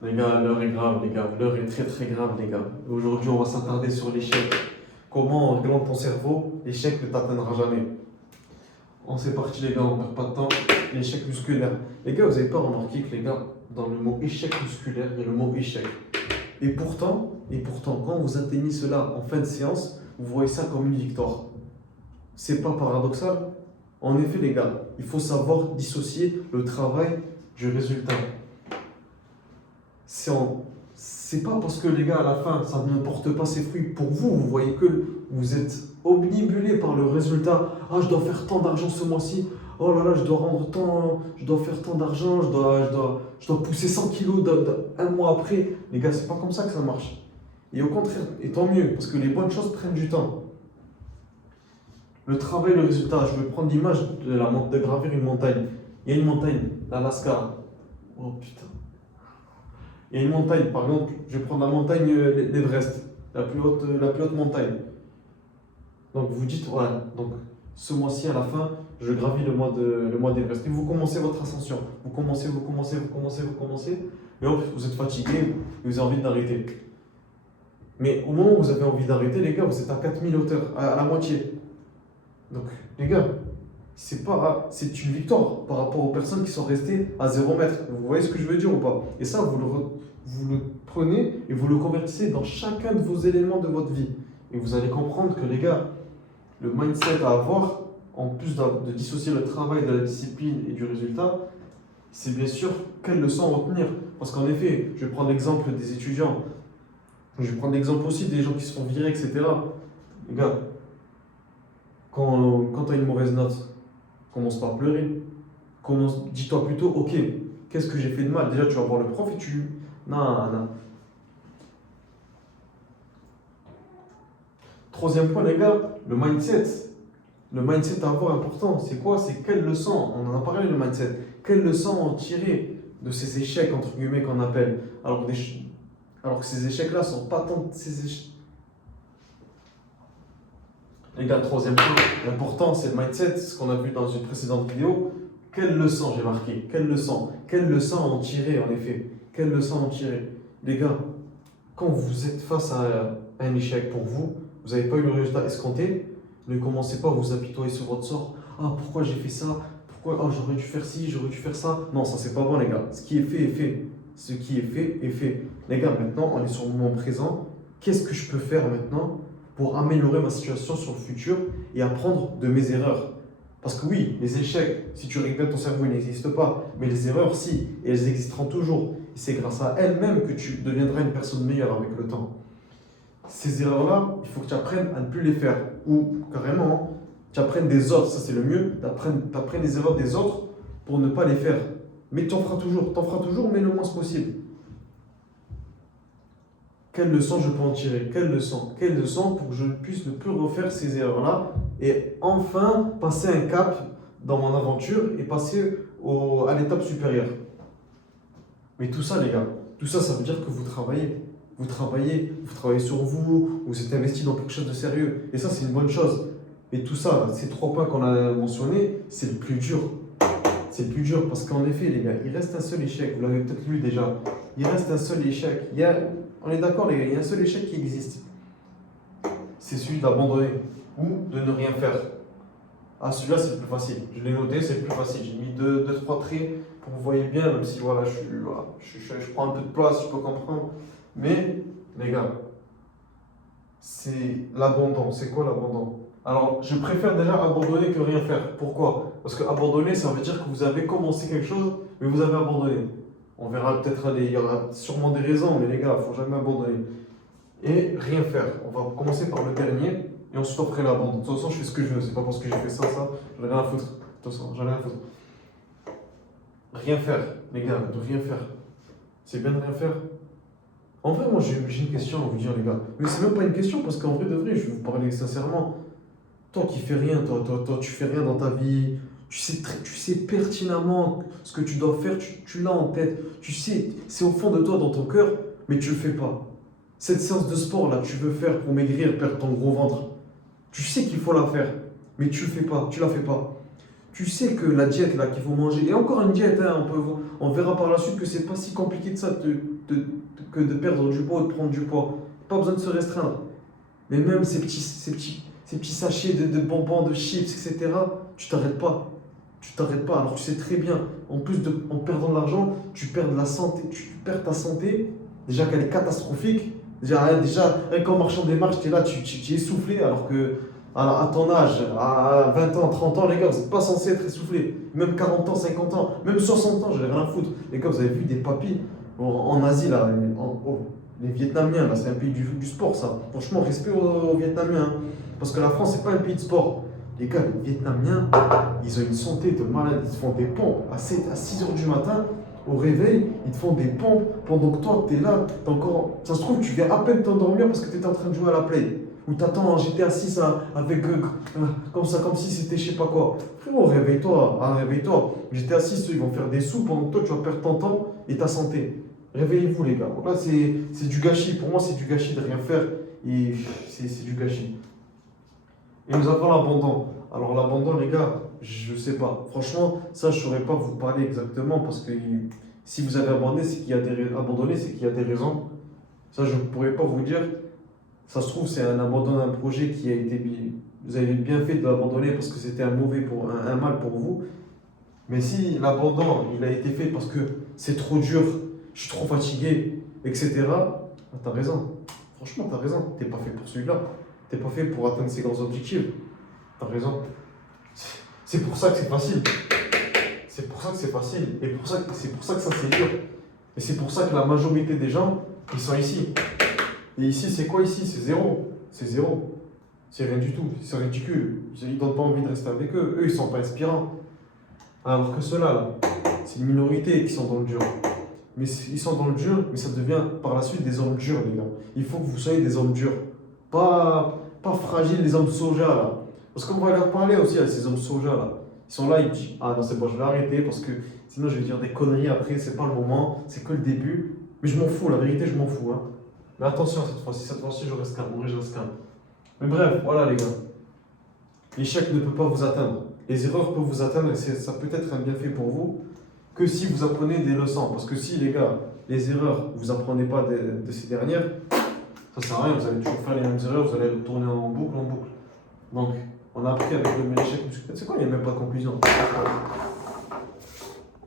Les gars, l'heure est grave, les gars. L'heure est très très grave, les gars. Aujourd'hui, on va s'attarder sur l'échec. Comment, en réglant ton cerveau, l'échec ne t'atteindra jamais. On c'est parti, les gars, on perd pas de temps. L'échec musculaire. Les gars, vous avez pas remarqué que, les gars, dans le mot échec musculaire, il y a le mot échec. Et pourtant, quand vous atteignez cela en fin de séance, vous voyez ça comme une victoire. C'est pas paradoxal? En effet, les gars, il faut savoir dissocier le travail du résultat. C'est pas parce que les gars, à la fin, ça ne porte pas ses fruits pour vous. Vous voyez que vous êtes omnibulé par le résultat. Ah, je dois faire tant d'argent ce mois-ci. Oh là là, je dois rendre tant, je dois faire tant d'argent. Je dois pousser 100 kilos un mois après. Les gars, c'est pas comme ça que ça marche. Et au contraire, et tant mieux, parce que les bonnes choses prennent du temps. Le travail, le résultat. Je vais prendre l'image de gravir une montagne. Il y a une montagne, l'Alaska. Oh putain. Il y a une montagne, par exemple, je vais prendre la montagne l'Everest, la plus haute montagne. Donc vous dites, voilà, donc ce mois-ci à la fin, je gravis le mois d'Everest. Et vous commencez votre ascension. Vous commencez, et hop, vous êtes fatigué, vous avez envie d'arrêter. Mais au moment où vous avez envie d'arrêter, les gars, vous êtes à 4000 hauteurs, à la moitié. Donc, les gars, c'est une victoire par rapport aux personnes qui sont restées à 0 mètre. Vous voyez ce que je veux dire ou pas? Et ça, vous le prenez et vous le convertissez dans chacun de vos éléments de votre vie. Et vous allez comprendre que, les gars, le mindset à avoir, en plus de dissocier le travail de la discipline et du résultat, c'est bien sûr quelle leçon retenir. Parce qu'en effet, je vais prendre l'exemple des étudiants, je vais prendre l'exemple aussi des gens qui se font virer, etc. Les gars, quand tu as une mauvaise note, commence pas à pleurer. Dis-toi plutôt, ok, qu'est-ce que j'ai fait de mal? Déjà, tu vas voir le prof et tu... Non. Troisième point, les gars, le mindset. Le mindset à avoir important, c'est quoi? C'est quelle leçon? On en a parlé, le mindset. Quelle leçon en tirer de ces échecs, entre guillemets, qu'on appelle? Alors que ces échecs-là sont pas tant de ces échecs. Les gars, troisième point, l'important, c'est le mindset, c'est ce qu'on a vu dans une précédente vidéo. Quelle leçon j'ai marqué? Quelle leçon en tirer, en effet? Quelle leçon en tirer? Les gars, quand vous êtes face à un échec pour vous, vous n'avez pas eu le résultat escompté, ne commencez pas à vous apitoyer sur votre sort. Ah, pourquoi j'ai fait ça? Pourquoi? Ah, j'aurais dû faire ci, j'aurais dû faire ça. Non, ça, c'est pas bon, les gars. Ce qui est fait est fait. Ce qui est fait est fait. Les gars, maintenant, on est sur le moment présent. Qu'est-ce que je peux faire maintenant pour améliorer ma situation sur le futur et apprendre de mes erreurs? Parce que oui, les échecs, si tu régles ton cerveau, ils n'existent pas. Mais les erreurs, si, et elles existeront toujours. Et c'est grâce à elles-mêmes que tu deviendras une personne meilleure avec le temps. Ces erreurs-là, il faut que tu apprennes à ne plus les faire. Ou carrément, tu apprennes des autres, ça c'est le mieux. Tu apprennes les erreurs des autres pour ne pas les faire. Mais tu en feras toujours, mais le moins possible. Quelle leçon je peux en tirer? Quelle leçon pour que je puisse ne plus refaire ces erreurs-là et enfin passer un cap dans mon aventure et passer à l'étape supérieure. Mais tout ça, les gars, ça veut dire que vous travaillez. Vous travaillez sur vous êtes investi dans quelque chose de sérieux. Et ça, c'est une bonne chose. Et tout ça, ces 3 points qu'on a mentionnés, c'est le plus dur. C'est le plus dur parce qu'en effet, les gars, il reste un seul échec. Vous l'avez peut-être lu déjà. Il reste un seul échec. On est d'accord, les gars, il y a un seul échec qui existe. C'est celui d'abandonner ou de ne rien faire. Ah, celui-là, c'est le plus facile. Je l'ai noté, c'est le plus facile. J'ai mis 2-3 traits pour que vous voyez bien, même si voilà, je prends un peu de place, je peux comprendre. Mais, les gars, c'est l'abandon. C'est quoi l'abandon? Alors, je préfère déjà abandonner que rien faire. Pourquoi? Parce que abandonner, ça veut dire que vous avez commencé quelque chose, mais vous avez abandonné. On verra peut-être, il y aura sûrement des raisons, mais les gars, il ne faut jamais abandonner. Et rien faire. On va commencer par le dernier, et ensuite après l'abandon. De toute façon, je fais ce que je veux. C'est pas parce que j'ai fait ça, j'en ai rien à foutre. De toute façon, j'en ai rien à foutre. Rien faire, les gars, de rien faire. C'est bien de rien faire. En vrai, moi, j'ai une question à vous dire, les gars. Mais c'est même pas une question, parce qu'en vrai de vrai, je vais vous parler sincèrement. Toi qui fais rien, toi, tu fais rien dans ta vie. Tu sais pertinemment ce que tu dois faire, tu l'as en tête. Tu sais, c'est au fond de toi, dans ton cœur, mais tu le fais pas. Cette séance de sport là, tu veux faire pour maigrir, perdre ton gros ventre. Tu sais qu'il faut la faire, mais tu le fais pas, tu la fais pas. tu sais que la diète là qu'il faut manger, et encore une diète, hein, on verra par la suite que c'est pas si compliqué de ça que de perdre du poids ou de prendre du poids. Pas besoin de se restreindre. Mais même ces petits sachets de bonbons, de chips, etc., tu t'arrêtes pas. Tu t'arrêtes pas. Alors tu sais très bien, en perdant de l'argent, tu perds de la santé, tu perds ta santé, déjà qu'elle est catastrophique. Rien qu'en marchant des marches, tu es là, tu es essoufflé, alors que à ton âge, à 20 ans, 30 ans, les gars, vous n'êtes pas censé être essoufflé. Même 40 ans, 50 ans, même 60 ans, j'en ai rien à foutre. Les gars, vous avez vu des papis en Asie, là, les Vietnamiens, là, c'est un pays du sport, ça. Franchement, respect aux Vietnamiens, hein. Parce que la France, c'est pas un pays de sport. Les gars, les Vietnamiens, ils ont une santé de malade. Ils te font des pompes à 6 heures du matin. Au réveil, ils te font des pompes pendant que toi, tu es là. Ça se trouve, tu viens à peine t'endormir parce que tu étais en train de jouer à la play. Ou t'attends un GTA 6 avec comme ça, comme si c'était je sais pas quoi. Frérot, réveille-toi. GTA 6, eux, ils vont faire des sous pendant que toi, tu vas perdre ton temps et ta santé. Réveillez-vous, les gars. Là, c'est du gâchis. Pour moi, c'est du gâchis de rien faire. Et c'est du gâchis. Et nous avons l'abandon. Alors, l'abandon, les gars, je sais pas. Franchement, ça, je saurais pas vous parler exactement parce que si vous avez abandonné, c'est qu'il y a des raisons. Ça, je ne pourrais pas vous dire. Ça se trouve, c'est un abandon d'un projet qui a été. Vous avez bien fait de l'abandonner parce que c'était un mal pour vous. Mais si l'abandon, il a été fait parce que c'est trop dur, je suis trop fatigué, etc., t'as raison. Franchement, t'as raison. T'es pas fait pour celui-là. T'es pas fait pour atteindre ces grands objectifs. T'as raison. C'est pour ça que c'est facile. C'est pour ça que c'est facile. Et c'est pour ça que ça c'est dur. Et c'est pour ça que la majorité des gens, ils sont ici. Et ici, c'est quoi ici? C'est zéro. C'est zéro. C'est rien du tout. C'est ridicule. Ils ne donnent pas envie de rester avec eux. Eux, ils sont pas inspirants. Alors que ceux-là, là, c'est une minorité qui sont dans le dur. Mais ils sont dans le dur, mais ça devient par la suite des hommes durs, les gars. Il faut que vous soyez des hommes durs. Pas fragiles, les hommes soja, là. Parce qu'on va leur parler aussi à ces hommes soja, là. Ils sont là, ils disent ah non, c'est bon, je vais arrêter parce que sinon je vais dire des conneries après, c'est pas le moment, c'est que le début. Mais je m'en fous, la vérité, je m'en fous, hein. Mais attention cette fois-ci, je reste calme, je reste calme. Mais bref, voilà, les gars. L'échec ne peut pas vous atteindre. Les erreurs peuvent vous atteindre et ça peut être un bienfait pour vous que si vous apprenez des leçons. Parce que si, les gars, les erreurs, vous apprenez pas de ces dernières, ça sert à rien, vous allez toujours faire les mêmes erreurs, vous allez tourner en boucle, en boucle. Donc, on a appris avec l'échec. C'est quoi, il n'y a même pas de conclusion.